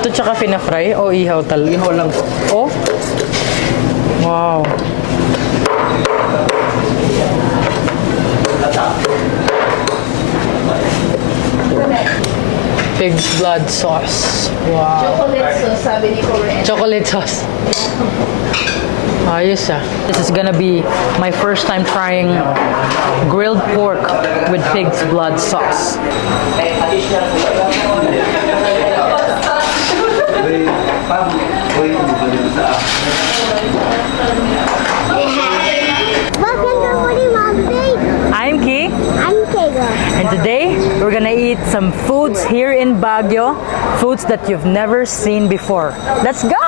ba ito tsaka pina-fry o ihaw talaga? Ihaw lang po. Oh? Wow. Pig's blood sauce. Wow. Chocolate sauce, sabi ni Korean. Chocolate sauce. Ayos ah. This is gonna be my first time trying grilled pork with pig's blood sauce. I'm Ki. I'm Kega. And today, we're gonna eat some foods here in Baguio. Foods that you've never seen before. Let's go!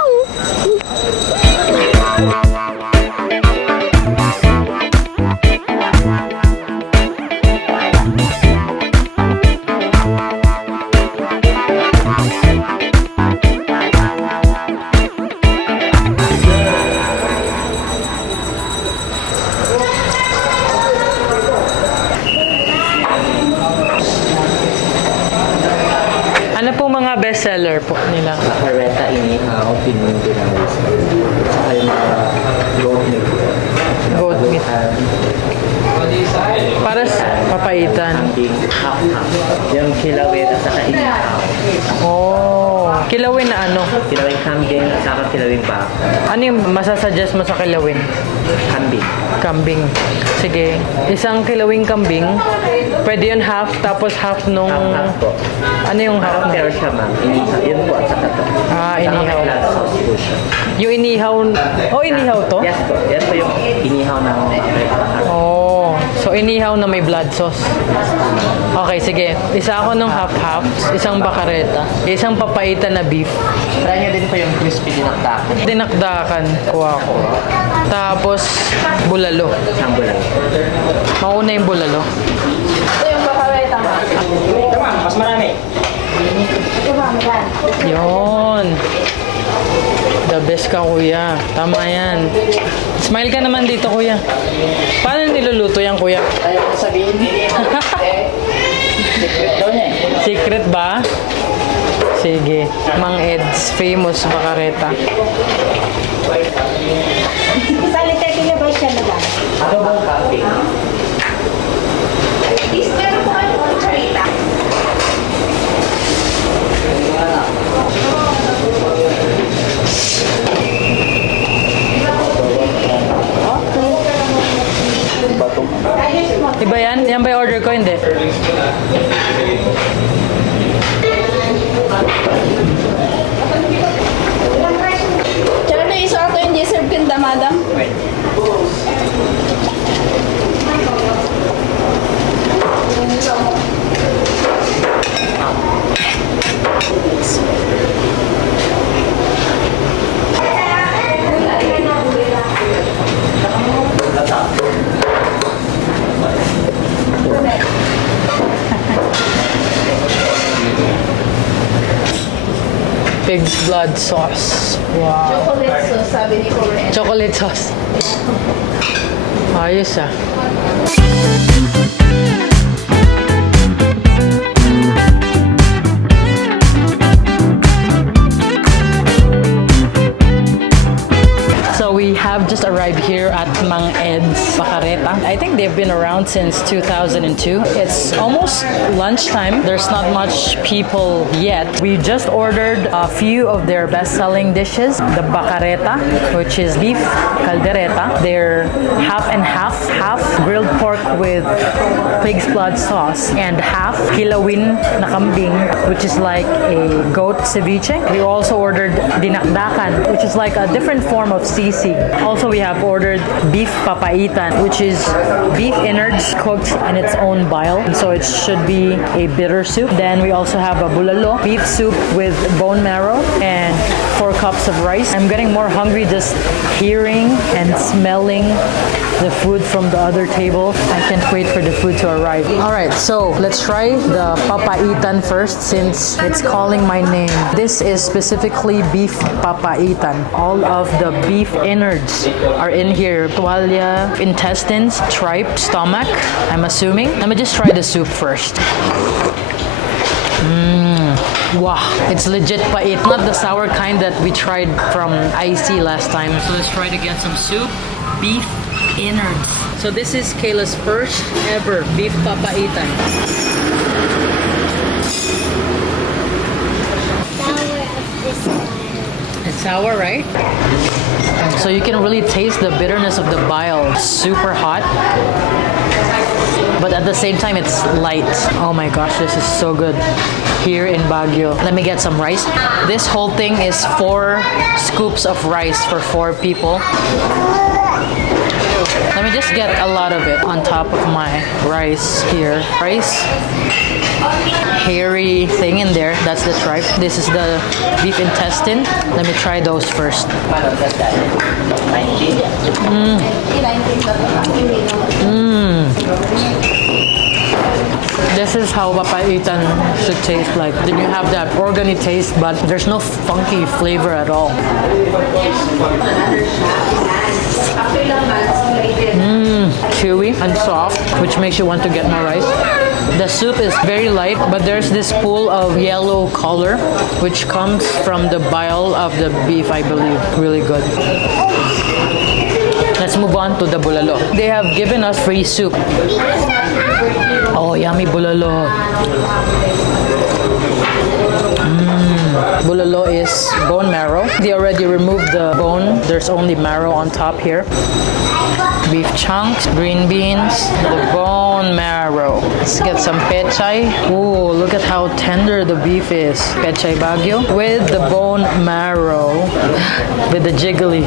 Ano po mga bestseller po nila? Bakareta, inihaw, pinuno, dinawis. Saka yung mga goat meat. Goat meat. Para sa papaitan. Kambing, half-half. Yung kilawin at saka inihaw. Oh, kilawin na ano? Kilawin kambing, saka kilawin baka. Ano yung masasuggest mo sa kilawin? Kambing. Kambing. Sige, isang kilawing kambing. Pwede yun half, tapos half nung... Half-half po. Ano yung half Pero nung? siya ma'am, inihaw. Yun po at saka to. Ah, Saka inihaw. may blood sauce po siya. Yung inihaw... Oh, inihaw to? Yes po. Yan po yung inihaw ng bakareta. Oh, so inihaw na may blood sauce. Okay, sige. Isa ako nung half-half, isang bakareta, isang papaitan na beef. Try nyo din po yung crispy dinakdakan. Dinakdakan, kuha ko. Tapos, bulalo. Isang bulalo. Mauna yung bulalo. Ito yung bakareta, ma. Ito ma'am, mas marami. Ito, ma, yan. Yun. The best ka, kuya. Tama yan. Smile ka naman dito, kuya. Paano niluluto yan, kuya? Ayaw ko sabihin. Secret daw niya eh. Secret ba? Sige. Mang Ed's famous bakareta. Salite ba siya na ba? Ano bang kambing? Is there po ano ang charita? Iba yan? Yan ba yung order ko? Hindi. Charlie, iso ato yung deserve kanda, madam. Pig's blood sauce. Wow. Chocolate sauce, sabi ni Korean. Chocolate sauce. Ayos ah. So we have just arrived here at Mang Ed's Bakareta. I think they've been around since 2002. It's almost lunchtime. There's not much people yet. We just ordered a few of their best-selling dishes. The Bakareta, which is beef caldereta. They're half and half. Half grilled pork with pig's blood sauce and half kilawin na kambing, which is like a goat ceviche. We also ordered Dinakdakan, which is like a different form of sisig. Also, we have ordered beef papaitan, which is beef innards cooked in its own bile. So it should be a bitter soup. Then we also have a bulalo, beef soup with bone marrow, and 4 cups of rice. I'm getting more hungry just hearing and smelling the food from the other table. I can't wait for the food to arrive. Alright, so let's try the papaitan first since it's calling my name. This is specifically beef papaitan. All of the beef innards are in here. Tuwalya, intestines, tripe, stomach, I'm assuming. Let me just try the soup first. Wow, it's legit pait. Not the sour kind that we tried from IC last time. So let's try to get some soup. Beef innards. So this is Kayla's first ever beef papaitan. It's sour, right? So you can really taste the bitterness of the bile. Super hot. But at the same time, it's light. Oh my gosh, this is so good. Here in Baguio. Let me get some rice. This whole thing is 4 scoops of rice for 4 people. Let me just get a lot of it on top of my rice here. Rice, hairy thing in there. That's the tripe. This is the beef intestine. Let me try those first. This is how papaitan should taste like. Then you have that organy taste, but there's no funky flavor at all. Chewy and soft, which makes you want to get more rice. The soup is very light, but there's this pool of yellow color, which comes from the bile of the beef, I believe. Really good. Let's move on to the bulalo. They have given us free soup. Oh, yummy bulalo. Bulalo is bone marrow. They already removed the bone. There's only marrow on top here. Beef chunks, green beans, the bone marrow. Let's get some pechay. Ooh, look at how tender the beef is. Pechay Baguio with the bone marrow. With the jiggly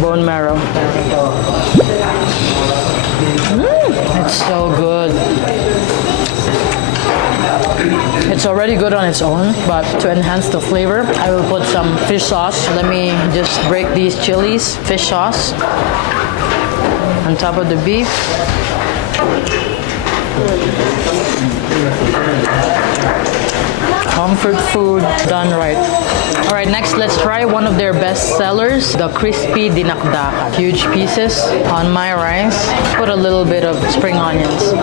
bone marrow. It's so good. It's already good on its own, but to enhance the flavor, I will put some fish sauce. Let me just break these chilies. Fish sauce on top of the beef. Comfort food done right. All right, next let's try one of their best sellers, the crispy Dinakdakan. Huge pieces on my rice. Put a little bit of spring onions.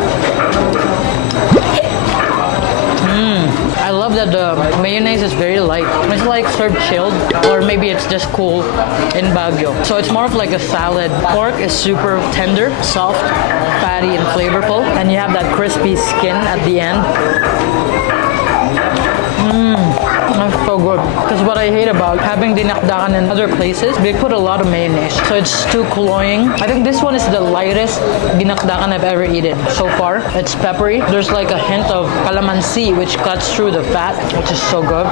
I love that the mayonnaise is very light. It's like served chilled, or maybe it's just cool in Baguio. So it's more of like a salad. Pork is super tender, soft, fatty, and flavorful. And you have that crispy skin at the end. That's so good. Because what I hate about having dinakdakan in other places, they put a lot of mayonnaise. So it's too cloying. I think this one is the lightest dinakdakan I've ever eaten so far. It's peppery. There's like a hint of calamansi, which cuts through the fat, which is so good.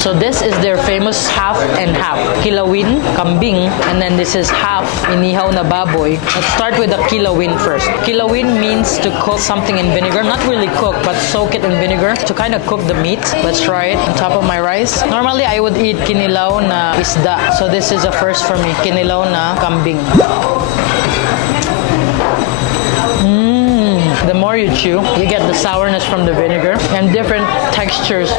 So this is their famous half and half. Kilawin, kambing, and then this is half inihaw na baboy. Let's start with the kilawin first. Kilawin means to cook something in vinegar. Not really cook, but soak it in vinegar to kind of cook the meat. Let's try it on top of my rice. Normally, I would eat kinilaw na isda. So this is a first for me. Kinilaw na kambing. The more you chew, you get the sourness from the vinegar and different textures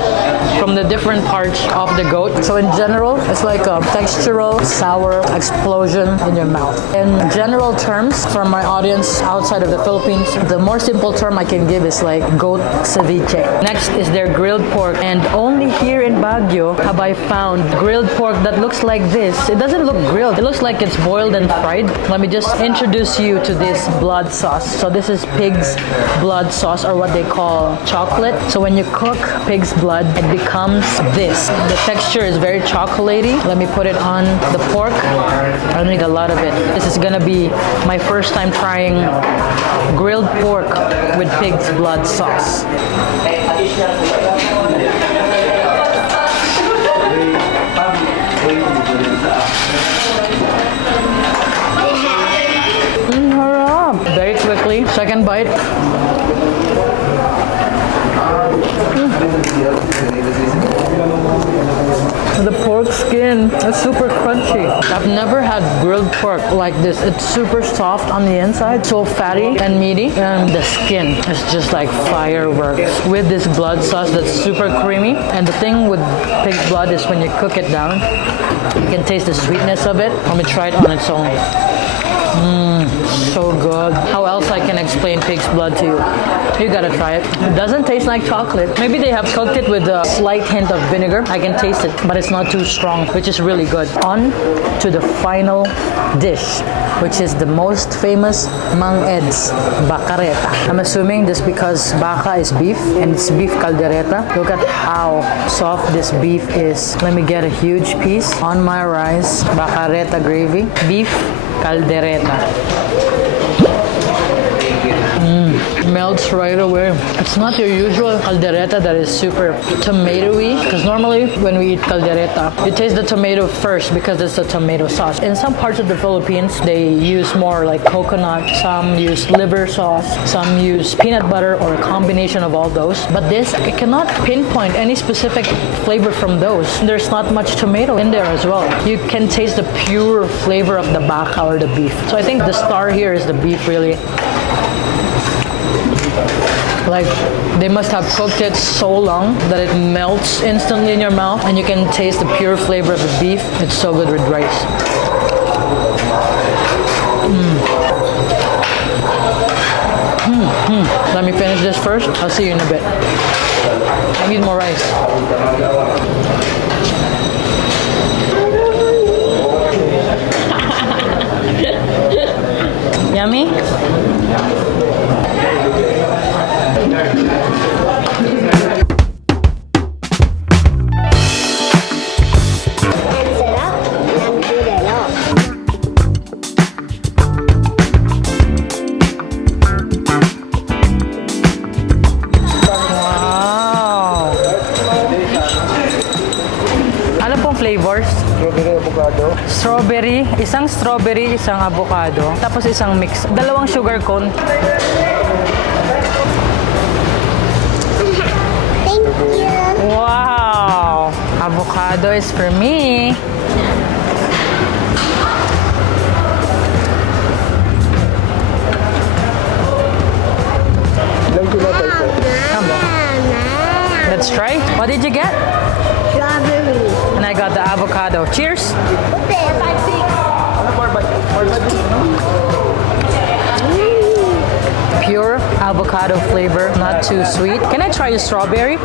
from the different parts of the goat. So in general, it's like a textural, sour explosion in your mouth. In general terms, from my audience outside of the Philippines, the more simple term I can give is like goat ceviche. Next is their grilled pork. And only here in Baguio have I found grilled pork that looks like this. It doesn't look grilled. It looks like it's boiled and fried. Let me just introduce you to this blood sauce. So this is pig's blood sauce, or what they call chocolate. So when you cook pig's blood, it becomes this. The texture is very chocolatey. Let me put it on the pork. I need a lot of it. This is gonna be my first time trying grilled pork with pig's blood sauce. Very quickly, second bite. The pork skin is super crunchy. I've never had grilled pork like this. It's super soft on the inside, so fatty and meaty, and the skin is just like fireworks with this blood sauce that's super creamy. And the thing with pig's blood is when you cook it down, you can taste the sweetness of it. Let me try it on its own. So good. How else I can explain pig's blood to you. You gotta try it. It doesn't taste like chocolate. Maybe they have cooked it with a slight hint of vinegar. I can taste it, but it's not too strong, which is really good. On to the final dish, which is the most famous Mang Ed's Bakareta. I'm assuming just because baka is beef and it's beef caldereta. Look at how soft this beef is. Let me get a huge piece on my rice. Bakareta gravy, beef caldereta. Melts right away. It's not your usual caldereta that is super tomatoey, because normally when we eat caldereta, you taste the tomato first because it's the tomato sauce. In some parts of the Philippines, they use more like coconut, some use liver sauce, some use peanut butter or a combination of all those. But this, I cannot pinpoint any specific flavor from those. There's not much tomato in there as well. You can taste the pure flavor of the baka or the beef. So I think the star here is the beef, really. Like, they must have cooked it so long that it melts instantly in your mouth and you can taste the pure flavor of the beef. It's so good with rice. Let me finish this first. I'll see you in a bit. I need more rice. Yummy? Ang sarap ng bulalo. Wow! Ano pong flavors? Strawberry avocado. Strawberry, isang avocado, tapos isang mix. Dalawang sugar cone. Thank you. Wow! Avocado is for me. Ilang tinapay po? Come on. Let's try. What did you get? Strawberry. And I got the avocado. Cheers! Pure avocado flavor, not too sweet. Can I try the strawberry?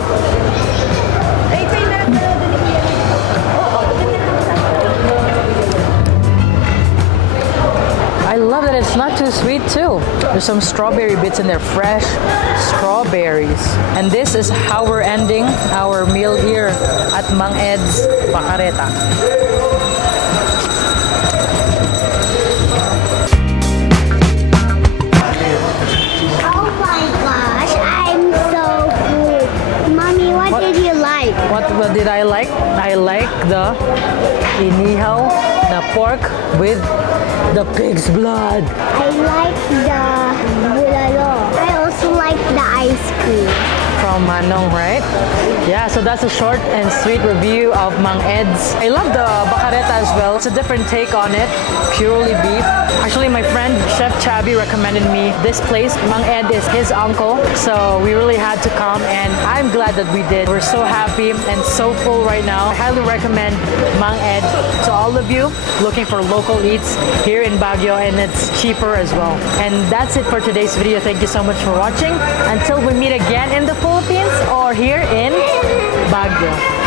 I love that it's not too sweet too. There's some strawberry bits in there, fresh strawberries. And this is how we're ending our meal here at Mang Ed's Bakareta. Oh my gosh, I'm so good. Mommy, what did you like? What did I like? I like the inihaw, the pork with the pig's blood. I like the bulalo. I also like the ice cream. From Manong, right? Yeah, so that's a short and sweet review of Mang Ed's. I love the bakareta as well. It's a different take on it, purely beef. Actually, my friend Chef Chabi recommended me this place. Mang Ed is his uncle, so we really had to come, and I'm glad that we did. We're so happy and so full right now. I highly recommend Mang Ed to all of you looking for local eats here in Baguio, and it's cheaper as well. And that's it for today's video. Thank you so much for watching. Until we meet again in the Philippines or here in Baguio.